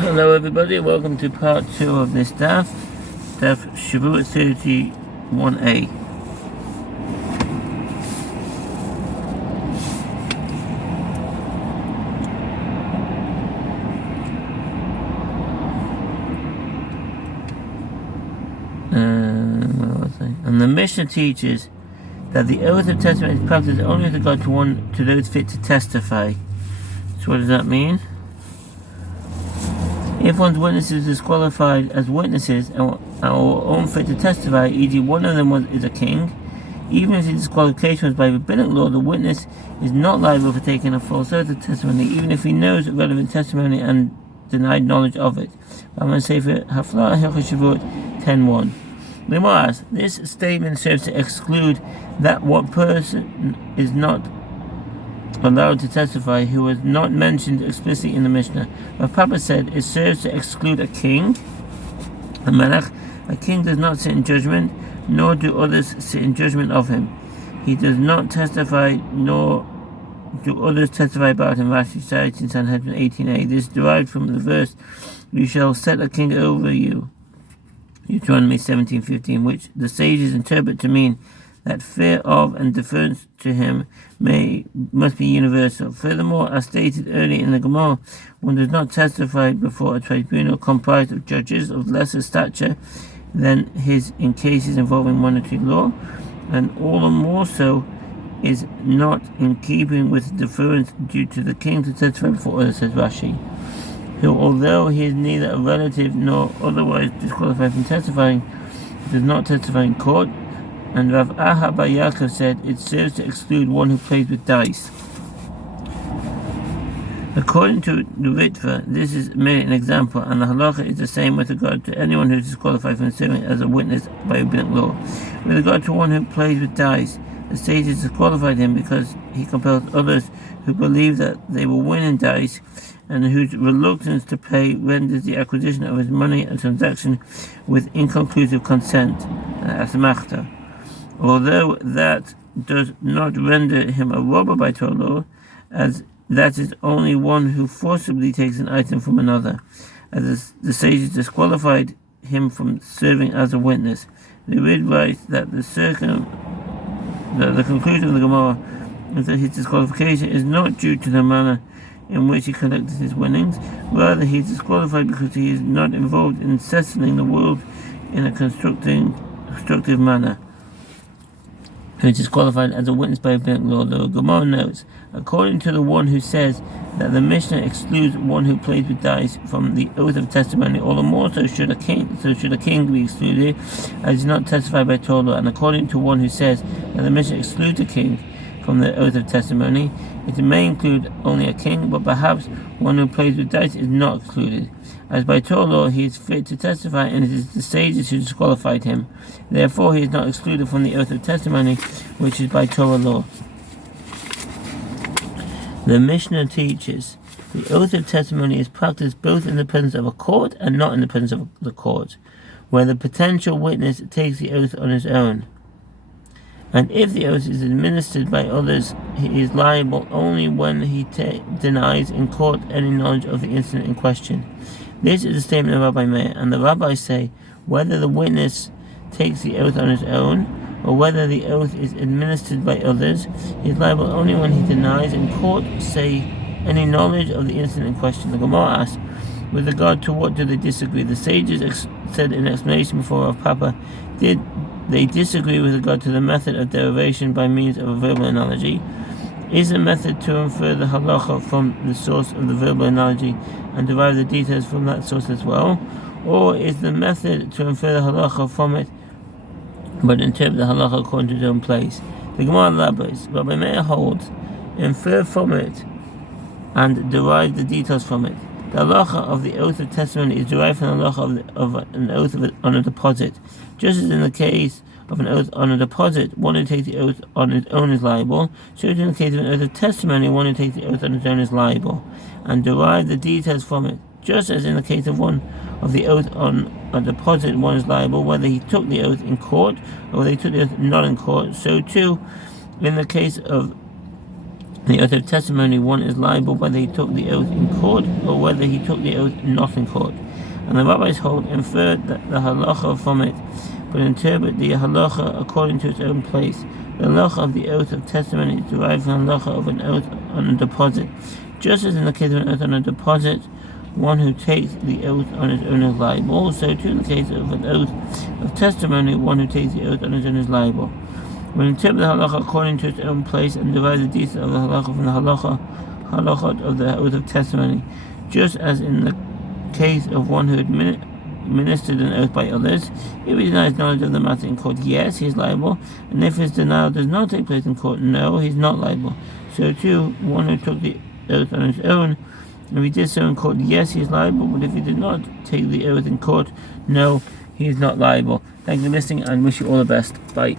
Hello everybody, welcome to part 2 of this Daf Shevuot 31a. Where was I? And the Mishnah teaches that the oath of testimony is practiced only with regard to those fit to testify. So what does that mean? If one's witnesses is disqualified as witnesses and are unfit to testify, e.g. one of them is a king, even if the disqualification was by rabbinic law, the witness is not liable for taking a false oath of testimony, even if he knows relevant testimony and denied knowledge of it. I'm Sefer Hafla Hilchos Shevuot 10:1. The Gemara asks, this statement serves to exclude that what person is not allowed to testify who was not mentioned explicitly in the Mishnah. But Papa said it serves to exclude a king, a melech. A king does not sit in judgment, nor do others sit in judgment of him. He does not testify, nor do others testify about him. Rashi cites in Sanhedrin 18a. This is derived from the verse, "You shall set a king over you," Deuteronomy 17:15, which the sages interpret to mean that fear of and deference to him must be universal. Furthermore, as stated earlier in the Gemara, one does not testify before a tribunal comprised of judges of lesser stature than his in cases involving monetary law, and all the more so is not in keeping with deference due to the king to testify before others, says Rashi, who, although he is neither a relative nor otherwise disqualified from testifying, does not testify in court. And Rav Aha Bar Yaakov said it serves to exclude one who plays with dice. According to the Ritva, this is merely an example, and the halacha is the same with regard to anyone who is disqualified from serving as a witness by rabbinic law. With regard to one who plays with dice, the sages disqualified him because he compels others who believe that they will win in dice, and whose reluctance to pay renders the acquisition of his money a transaction with inconclusive consent, asmachta. Although that does not render him a robber by Torah law, as that is only one who forcibly takes an item from another, as the sages disqualified him from serving as a witness. The Rid writes that the conclusion of the Gemara is that his disqualification is not due to the manner in which he collected his winnings. Rather, he is disqualified because he is not involved in settling the world in a constructive manner. He is disqualified as a witness by rabbinic law. The Gemara notes, according to the one who says that the Mishnah excludes one who plays with dice from the oath of testimony, all the more so should a king be excluded, as he is not testified by Torah law. And according to one who says that the Mishnah excludes a king from the oath of testimony, it may include only a king, but perhaps one who plays with dice is not excluded, as by Torah law he is fit to testify, and it is the sages who disqualified him. Therefore he is not excluded from the oath of testimony, which is by Torah law. The Mishnah teaches the oath of testimony is practiced both in the presence of a court and not in the presence of the court, where the potential witness takes the oath on his own. And if the oath is administered by others, he is liable only when he denies in court any knowledge of the incident in question. This is a statement of Rabbi Meir, and the rabbis say whether the witness takes the oath on his own or whether the oath is administered by others, he is liable only when he denies in court, say, any knowledge of the incident in question. The Gemara asks, with regard to what do they disagree? The sages said in explanation before of Papa, did they disagree with regard to the method of derivation by means of a verbal analogy? Is the method to infer the halacha from the source of the verbal analogy and derive the details from that source as well? Or is the method to infer the halacha from it but interpret the halacha according to its own place? The Gemara elaborates. Rabbi Meir holds, infer from it and derive the details from it. The halacha of the oath of testimony is derived from the halacha of an oath on a deposit. Just as in the case of an oath on a deposit, one who takes the oath on his own is liable, so in the case of an oath of testimony, one who takes the oath on his own is liable, and derive the details from it. Just as in the case of one of the oath on a deposit, one is liable whether he took the oath in court or whether he took the oath not in court, so too in the case of the oath of testimony, one is liable whether he took the oath in court or whether he took the oath not in court. And the rabbis infer the halacha from it, but interpret the halacha according to its own place. The halacha of the oath of testimony is derived from the halacha of an oath on a deposit. Just as in the case of an oath on a deposit, one who takes the oath on his own is liable. Also, too, in the case of an oath of testimony, one who takes the oath on his own is liable. When interpret the halacha according to its own place and derive the details of the halacha from the halachot of the oath of testimony, just as in the case of one who administered an oath by others, if he denies knowledge of the matter in court, yes, he is liable, and if his denial does not take place in court, no, he is not liable. So too, one who took the oath on his own, if he did so in court, yes, he is liable, but if he did not take the oath in court, no, he is not liable. Thank you for listening and wish you all the best. Bye.